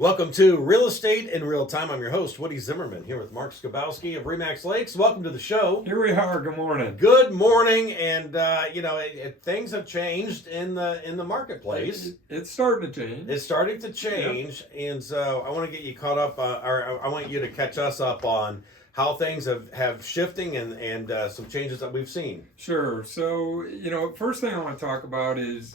Welcome to Real Estate in Real Time. I'm your host, Woody Zimmerman, here with Mark Skabowski of Remax Lakes. Welcome to the show. Here we are. Good morning. Good morning, and things have changed in the marketplace. It's starting to change. It's starting to change, and so I want to get you caught up, or I want you to catch us up on how things have shifting and some changes that we've seen. Sure. So, first thing I want to talk about is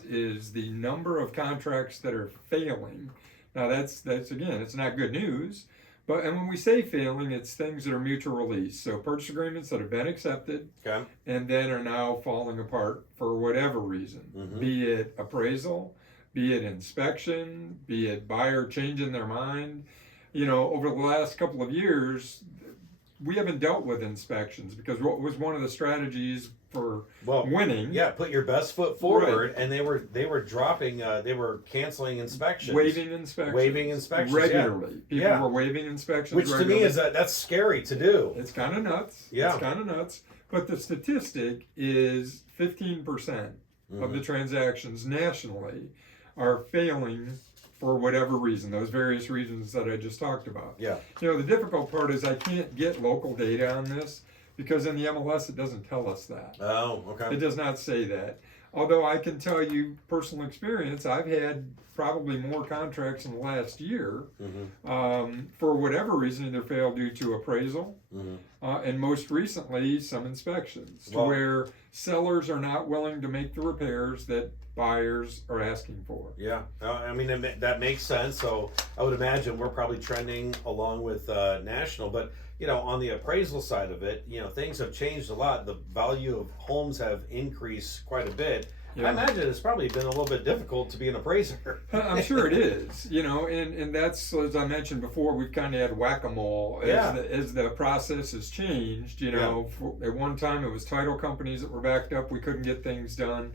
the number of contracts that are failing. Now that's again, it's not good news, and when we say failing, it's things that are mutual release. So purchase agreements that have been accepted, Okay. and then are now falling apart for whatever reason, be it appraisal, be it inspection, be it buyer changing their mind. Over the last couple of years, we haven't dealt with inspections because what was one of the strategies for winning? Yeah, put your best foot forward, Right. and they were dropping, they were canceling inspections, waiving inspections regularly. Yeah. People were waiving inspections, which regularly. to me is that's scary to do. It's kind of nuts. Yeah, it's kind of nuts. But the statistic is 15% of the transactions nationally are failing for whatever reason, those various reasons that I just talked about. Yeah. The difficult part is I can't get local data on this because in the MLS it doesn't tell us that. Oh, okay. It does not say that. Although I can tell you personal experience, I've had probably more contracts in the last year for whatever reason either failed due to appraisal and most recently some inspections to where sellers are not willing to make the repairs that buyers are asking for. Yeah, I mean that makes sense. So I would imagine we're probably trending along with national, but on the appraisal side of it, things have changed a lot. The value of homes have increased quite a bit. Yeah. I imagine it's probably been a little bit difficult to be an appraiser. I'm sure it is, and that's, as I mentioned before, we've kind of had whack-a-mole as the process has changed. At one time it was title companies that were backed up. We couldn't get things done.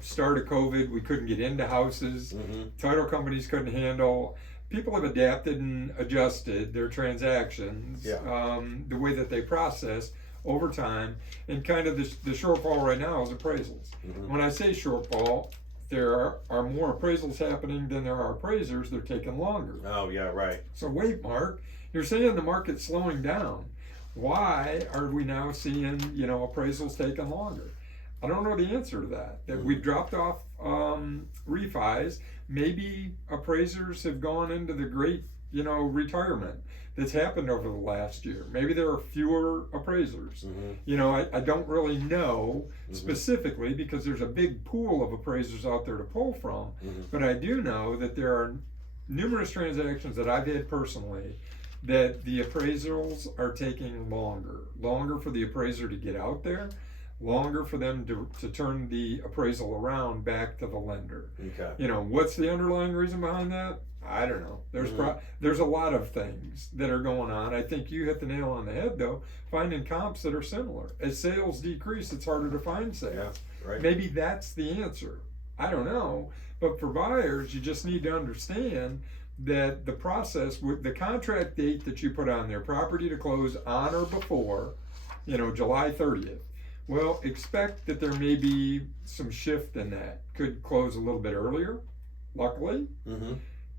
Start of COVID, we couldn't get into houses. Title companies couldn't handle. People have adapted and adjusted their transactions, the way that they process over time, and kind of the shortfall right now is appraisals. When I say shortfall, there are more appraisals happening than there are appraisers. They're taking longer. Oh, yeah, right. So wait, Mark, you're saying the market's slowing down. Why are we now seeing, appraisals taking longer? I don't know the answer to that. That we've dropped off refis. Maybe appraisers have gone into the great, retirement that's happened over the last year. Maybe there are fewer appraisers. I don't really know specifically because there's a big pool of appraisers out there to pull from. But I do know that there are numerous transactions that I've had personally that the appraisals are taking longer for the appraiser to get out there, longer for them to turn the appraisal around back to the lender. Okay. What's the underlying reason behind that? I don't know. There's a lot of things that are going on. I think you hit the nail on the head though, finding comps that are similar. As sales decrease, it's harder to find sales. Yeah, right. Maybe that's the answer. I don't know. But for buyers, you just need to understand that the process with the contract date that you put on there, property to close on or before, July 30th. Well, expect that there may be some shift in that. Could close a little bit earlier, luckily.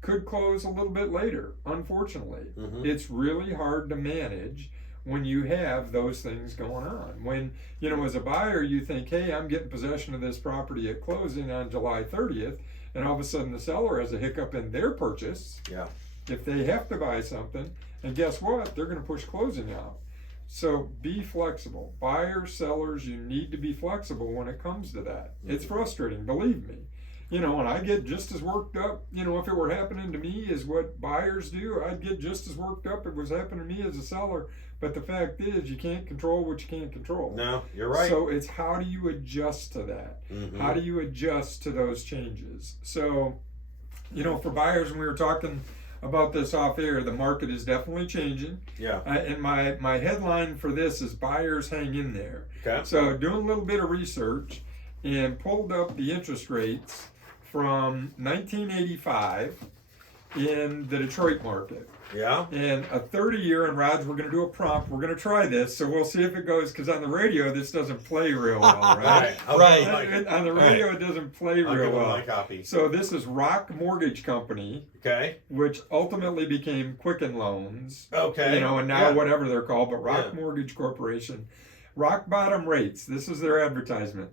Could close a little bit later, unfortunately. It's really hard to manage when you have those things going on. When, as a buyer, you think, hey, I'm getting possession of this property at closing on July 30th, and all of a sudden the seller has a hiccup in their purchase. Yeah. If they have to buy something, and guess what? They're going to push closing out. So be flexible. Buyers, sellers, you need to be flexible when it comes to that. It's frustrating, believe me. And I get just as worked up, if it were happening to me as what buyers do, I'd get just as worked up if it was happening to me as a seller. But the fact is, you can't control what you can't control. No, you're right. So it's how do you adjust to that? How do you adjust to those changes? So, for buyers, when we were talking about this off air, the market is definitely changing. Yeah. And my headline for this is buyers hang in there. Okay. So doing a little bit of research and pulled up the interest rates from 1985 in the Detroit market. Yeah. And a 30-year, and Raj, we're going to do a prompt. We're going to try this, so we'll see if it goes, because on the radio, this doesn't play real well, right? Right. Right. On the radio, it doesn't play I'll real give them well. my copy. So this is Rock Mortgage Company, Okay. which ultimately became Quicken Loans. Okay. And now Yeah. whatever they're called, but Rock Yeah. Mortgage Corporation. Rock bottom rates. This is their advertisement.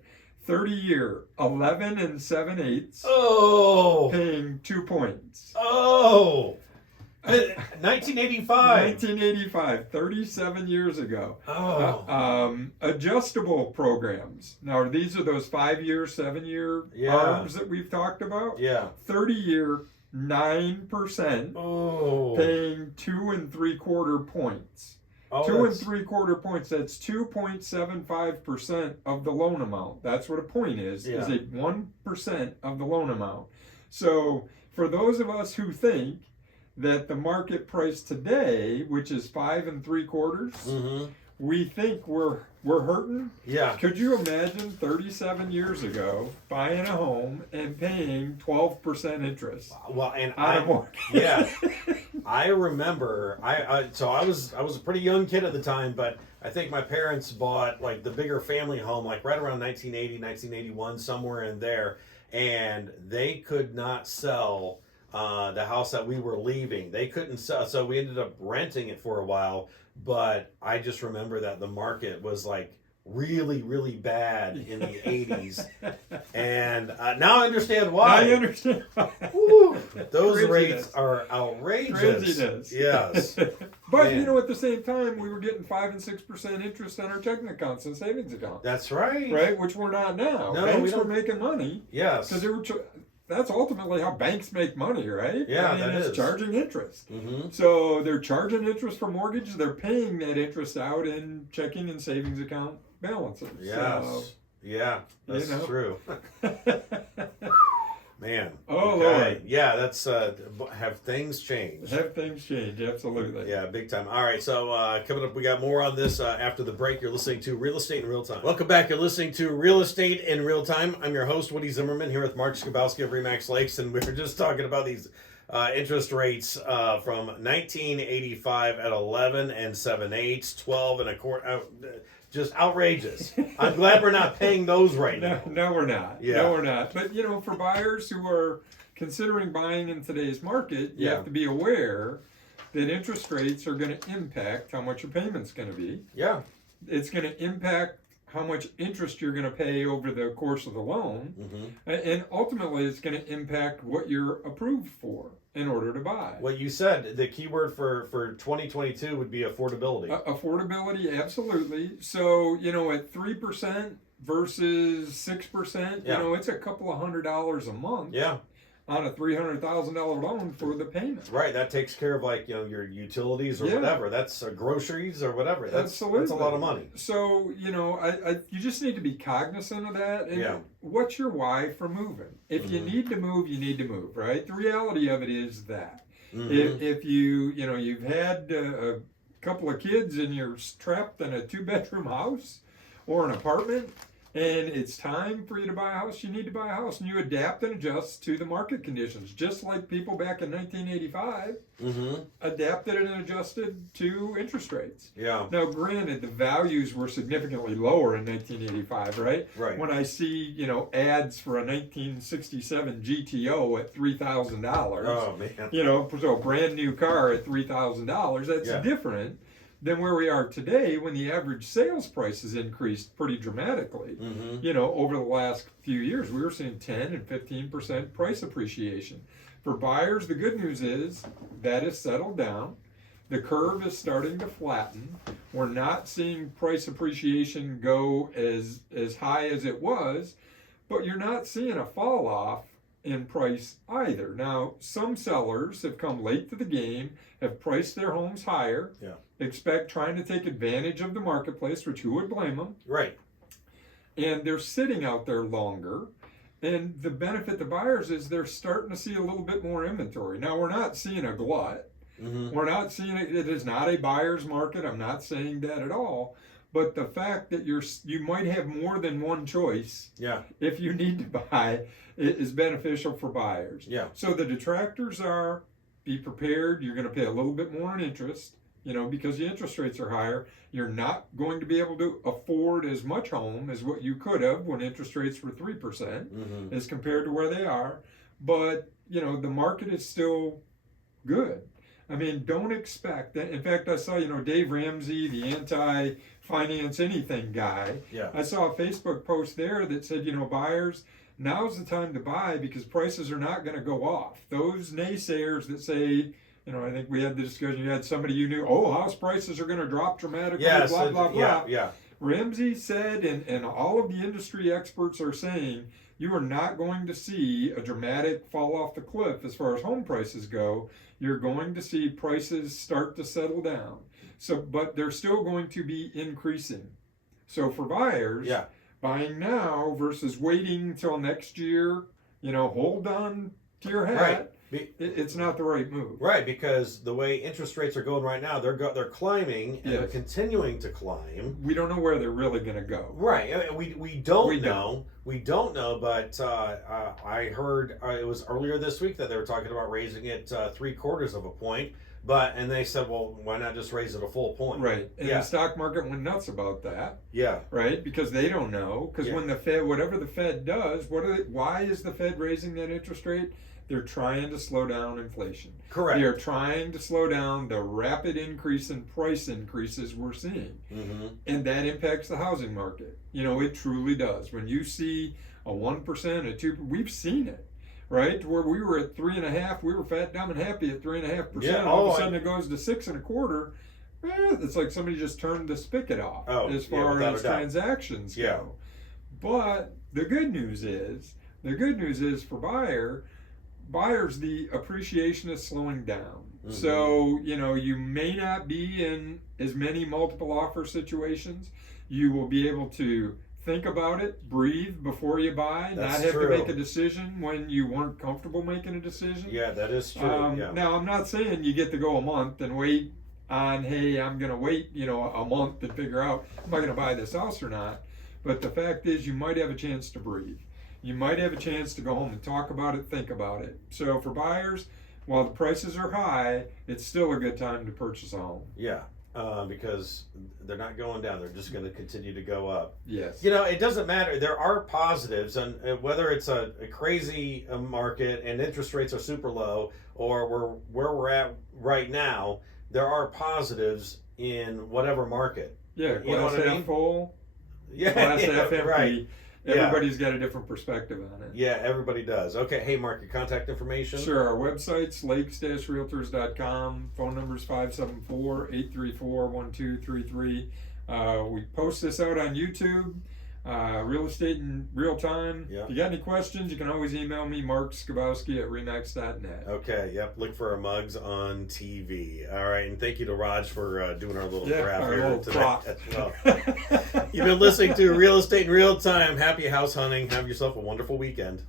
30-year, 11 7/8, Oh. paying 2 points. Oh. 1985. 1985, 37 years ago. Oh. Adjustable programs. Now, these are those 5-year, 7-year Yeah. arms that we've talked about. Yeah. 30-year, 9%, Oh. paying 2 3/4 points. Oh, 2 that's- 3/4 points. That's 2.75% of the loan amount. That's what a point is Yeah. a 1% of the loan amount. So for those of us who think that the market price today, which is 5 3/4, Mhm. we think we're hurting. Yeah. Could you imagine 37 years ago buying a home and paying 12% interest Well, and on a mortgage? yeah. I remember so I was a pretty young kid at the time, but I think my parents bought like the bigger family home like right around 1980, 1981, somewhere in there, and they could not sell the house that we were leaving. They couldn't sell, so we ended up renting it for a while. But I just remember that the market was like really, really bad in the 80s, and now I understand why. I understand. Woo, those Craziness. rates are outrageous. Craziness. Yes. But Man. at the same time, we were getting 5 and 6% interest on our checking accounts and savings accounts, That's right. right? Which we're not now. No, Banks we were don't- making money Yes. because they were. That's ultimately how banks make money, right? Yeah, I mean, that it's is. charging interest. Mm-hmm. So they're charging interest for mortgages. They're paying that interest out in checking and savings account balances. Yes. Yeah, that's you know. true. So, Man. Oh, okay. Lord. Yeah, that's have things changed. have things changed? Absolutely. Yeah, big time. All right, so coming up, we got more on this after the break. You're listening to Real Estate in Real Time. Welcome back. You're listening to Real Estate in Real Time. I'm your host, Woody Zimmerman, here with Mark Skabowski of Remax Lakes, and we were just talking about these interest rates from 1985 at 11 7/8, 12 1/4. Just outrageous. I'm glad we're not paying those right now. No, we're not. Yeah. No, we're not. But for buyers who are considering buying in today's market, you Yeah. have to be aware that interest rates are going to impact how much your payment's going to be. Yeah. It's going to impact how much interest you're going to pay over the course of the loan, Mm-hmm. and ultimately it's going to impact what you're approved for in order to buy. What you said, the key word for 2022 would be affordability. Affordability, absolutely. So, at 3% versus 6%, Yeah. it's a couple of $100 a month Yeah, on a $300,000 loan for the payment. right. That takes care of your utilities or Yeah. whatever. That's groceries or whatever. That's Absolutely. That's a lot of money. So, you just need to be cognizant of that. And Yeah. what's your why for moving? If you Mhm. need to move, you need to move, right? The reality of it is that. Mhm. If you've had a couple of kids and you're trapped in a 2-bedroom house or an apartment, and it's time for you to buy a house, you need to buy a house, and you adapt and adjust to the market conditions, just like people back in 1985 Mhm. adapted and adjusted to interest rates. Yeah. Now, granted, the values were significantly lower in 1985, right? Right. When I see, ads for a 1967 GTO at $3,000, Oh man. so a brand new car at $3,000, that's Yeah. different than where we are today when the average sales price has increased pretty dramatically. Mhm. Over the last few years, we were seeing 10 and 15% price appreciation. For buyers, the good news is that has settled down. The curve is starting to flatten. We're not seeing price appreciation go as high as it was, but you're not seeing a fall off in price either. Now, some sellers have come late to the game, have priced their homes higher, Yeah. trying to take advantage of the marketplace, which who would blame them? Right. And they're sitting out there longer. And the benefit to buyers is they're starting to see a little bit more inventory. Now, we're not seeing a glut. Mhm. We're not seeing it. It is not a buyer's market. I'm not saying that at all. But the fact that you might have more than one choice Yeah. if you need to buy is beneficial for buyers. Yeah. So the detractors are be prepared. You're going to pay a little bit more in interest, because the interest rates are higher. You're not going to be able to afford as much home as what you could have when interest rates were 3% as compared to where they are. But, the market is still good. I mean, don't expect that. In fact, I saw, Dave Ramsey, the anti-finance anything guy. Yeah. I saw a Facebook post there that said, buyers, now's the time to buy because prices are not going to go off. Those naysayers that say, I think we had the discussion, you had somebody you knew, house prices are going to drop dramatically, Yes, blah, blah, blah. Yeah. Ramsey said, and all of the industry experts are saying, you are not going to see a dramatic fall off the cliff as far as home prices go. You're going to see prices start to settle down. But they're still going to be increasing. So for buyers, buying now versus waiting till next year, hold on to your hat. Right. It's not the right move. Right, because the way interest rates are going right now, they're climbing and Yes. they're continuing to climb. We don't know where they're really going to go. Right, we don't know. We don't know, but I heard it was earlier this week that they were talking about raising it 3/4 of a point. And they said, well, why not just raise it a full point? Right, and the stock market went nuts about that. Yeah. Right, because they don't know. Because when the Fed, whatever the Fed does, why is the Fed raising that interest rate? They're trying to slow down inflation. Correct. They are trying to slow down the rapid increase in price increases we're seeing. And that impacts the housing market. It truly does. When you see a 1%, a 2%, we've seen it, right? Where we were at 3.5%, we were fat, dumb, and happy at 3.5%. Yeah. All of a sudden it goes to 6.25%. It's like somebody just turned the spigot off as far as transactions go. But the good news is for buyers, the appreciation is slowing down. So, you may not be in as many multiple offer situations. You will be able to think about it, breathe before you buy, not have to make a decision when you weren't comfortable making a decision. Yeah, that is true. Now, I'm not saying you get to go a month and wait on, hey, I'm going to wait, a month to figure out, am I going to buy this house or not? But the fact is, you might have a chance to breathe. You might have a chance to go home and talk about it, think about it. So for buyers, while the prices are high, it's still a good time to purchase a home. Yeah, because they're not going down. They're just going to continue to go up. Yes. It doesn't matter. There are positives, and whether it's a crazy market and interest rates are super low, or where we're at right now, there are positives in whatever market. Yeah, glass half full, yeah, glass half empty. Right. Everybody's got a different perspective on it. Yeah, everybody does. Okay, hey, Mark, your contact information? Sure, our website's lakes-realtors.com. Phone number's 574-834-1233. We post this out on YouTube, Real Estate in Real Time. Yeah. If you got any questions, you can always email me, markskabowski@remax.net. Okay, yep. Look for our mugs on TV. All right, and thank you to Raj for doing our little graph our here little today prop. as well. You've been listening to Real Estate in Real Time. Happy house hunting. Have yourself a wonderful weekend.